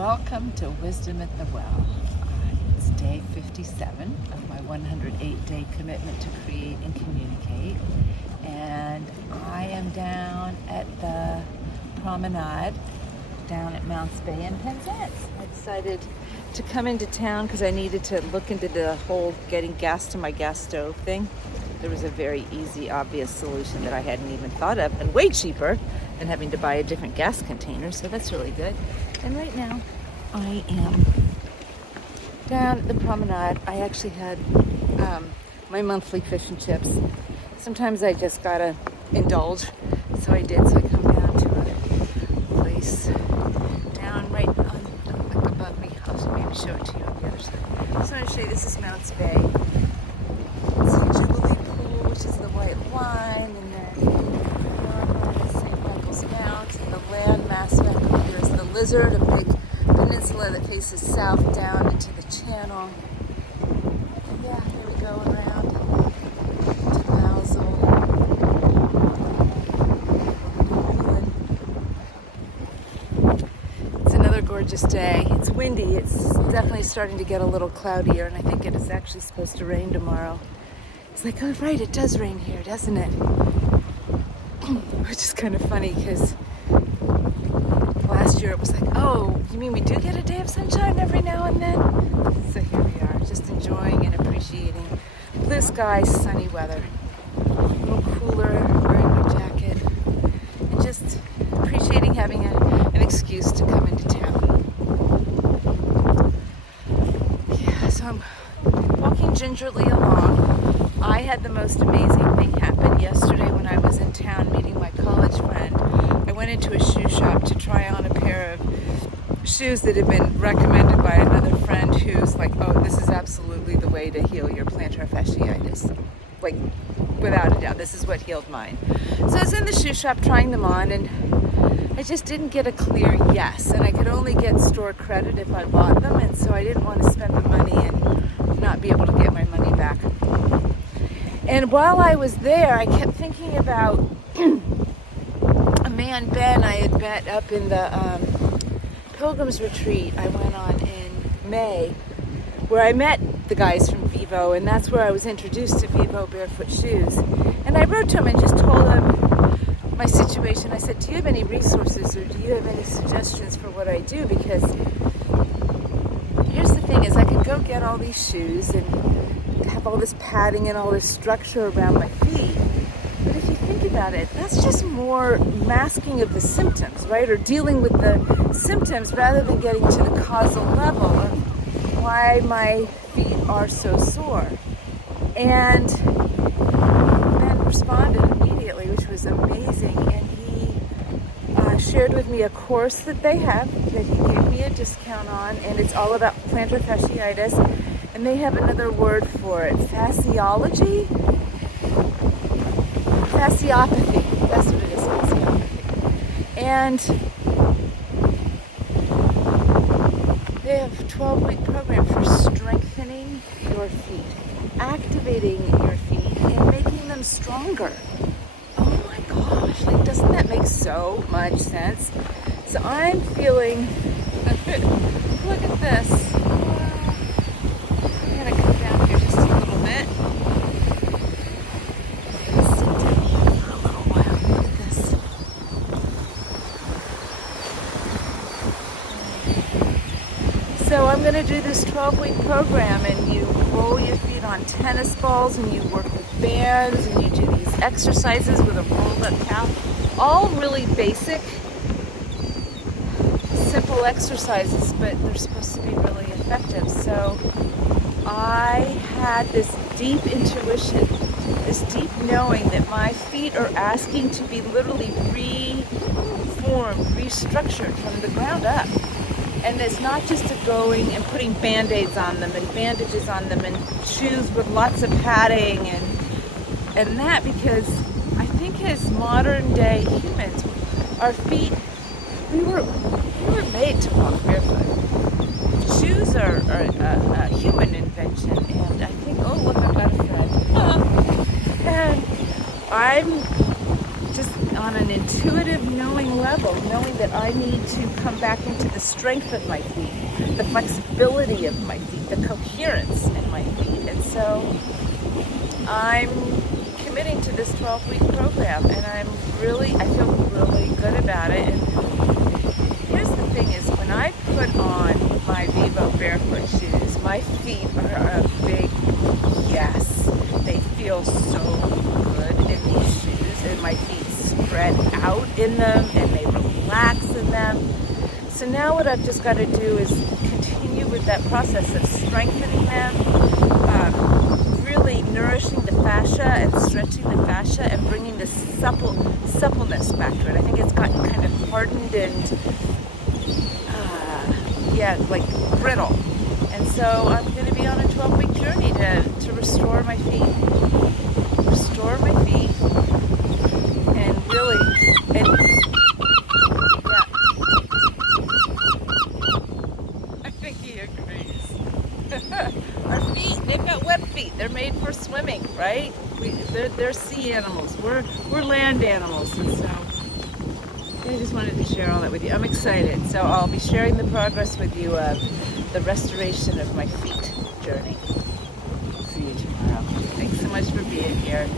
Welcome to Wisdom at the Well. It's day 57 of my 108-day commitment to create and communicate. And I am down at the promenade down at Mounts Bay in Penzance. I decided to come into town because I needed to look into the whole getting gas to my gas stove thing. There was a very easy, obvious solution that I hadn't even thought of, and way cheaper than having to buy a different gas container, so that's really good. And right now, I am down at the promenade. I actually had my monthly fish and chips. Sometimes I just gotta indulge, so I did. So I come down to a place down right on, like above me. I'll maybe show it to you on the other side. I just want to show you, this is Mounts Bay. It's the Jubilee Pool, which is the white line, and then St. Michael's Mount, and the landmass back here is the Lizard, a big peninsula that faces south down into the channel. And yeah, here we go around to Mousel. It's another gorgeous day. It's windy. It's definitely starting to get a little cloudier, and I think it is actually supposed to rain tomorrow. It's like, oh right, it does rain here, doesn't it? Which is kind of funny because last year it was like, oh, you mean we do get a day of sunshine every now and then? So here we are, just enjoying and appreciating blue skies, sunny weather, a little cooler, wearing my jacket, and just appreciating having an excuse to come into town. Yeah, so I'm walking gingerly along. I had the most amazing thing happen yesterday when I was in town meeting my college friend. I went into a shoe shop to try on a pair of shoes that had been recommended by another friend who's like, oh, this is absolutely the way to heal your plantar fasciitis. Like, without a doubt, this is what healed mine. So I was in the shoe shop trying them on, and I just didn't get a clear yes. And I could only get store credit if I bought them, and so I didn't want to spend the money and not be able to get my money back. And while I was there, I kept thinking about a man, Ben, I had met up in the Pilgrim's Retreat I went on in May, where I met the guys from Vivo, and that's where I was introduced to Vivo barefoot shoes. And I wrote to him and just told him my situation. I said, do you have any resources or do you have any suggestions for what I do? Because here's the thing is I could go get all these shoes and have all this padding and all this structure around my feet. But if you think about it, that's just more masking of the symptoms, right? Or dealing with the symptoms rather than getting to the causal level of why my feet are so sore. And Ben responded immediately, which was amazing. And he shared with me a course that they have that he gave me a discount on, and it's all about plantar fasciitis. And they have another word for it, fasciology? Fasciopathy, that's what it is, fasciopathy. And they have a 12-week program for strengthening your feet, activating your feet, and making them stronger. Oh my gosh, like doesn't that make so much sense? So I'm feeling, look at this. I'm gonna come down here just a little bit. So I'm going to do this 12-week program, and you roll your feet on tennis balls, and you work with bands, and you do these exercises with a rolled-up calf. All really basic, simple exercises, but they're supposed to be really effective. So I had this deep intuition, this deep knowing that my feet are asking to be literally reformed, restructured from the ground up. And it's not just a going and putting band-aids on them and bandages on them and shoes with lots of padding and that, because I think as modern day humans, our feet, we were made to walk barefoot. Shoes are a human invention, and I think, oh look, I've got a friend. And I'm just on an intuitive knowing level, knowing that I need to come back into the strength of my feet, the flexibility of my feet, the coherence in my feet. And so I'm committing to this 12-week program, and I feel really good about it. And here's the thing is, when I put on my Vivo barefoot shoes, my feet are a big yes. They feel so good in these shoes, and my feet spread out in them, and they relax in them. So now what I've just got to do is continue with that process of strengthening them, really nourishing the fascia and stretching the fascia and bringing the suppleness back to it. I think it's gotten kind of hardened and like brittle. And so I'm going to be on a 12-week journey to restore my feet. Restore my feet and really, I think he agrees. Our feet, they've got web feet. They're made for swimming, right? They're sea animals. We're land animals, and so I just wanted to share all that with you. I'm excited. So I'll be sharing the progress with you of the restoration of my feet journey. See you tomorrow. Thanks so much for being here.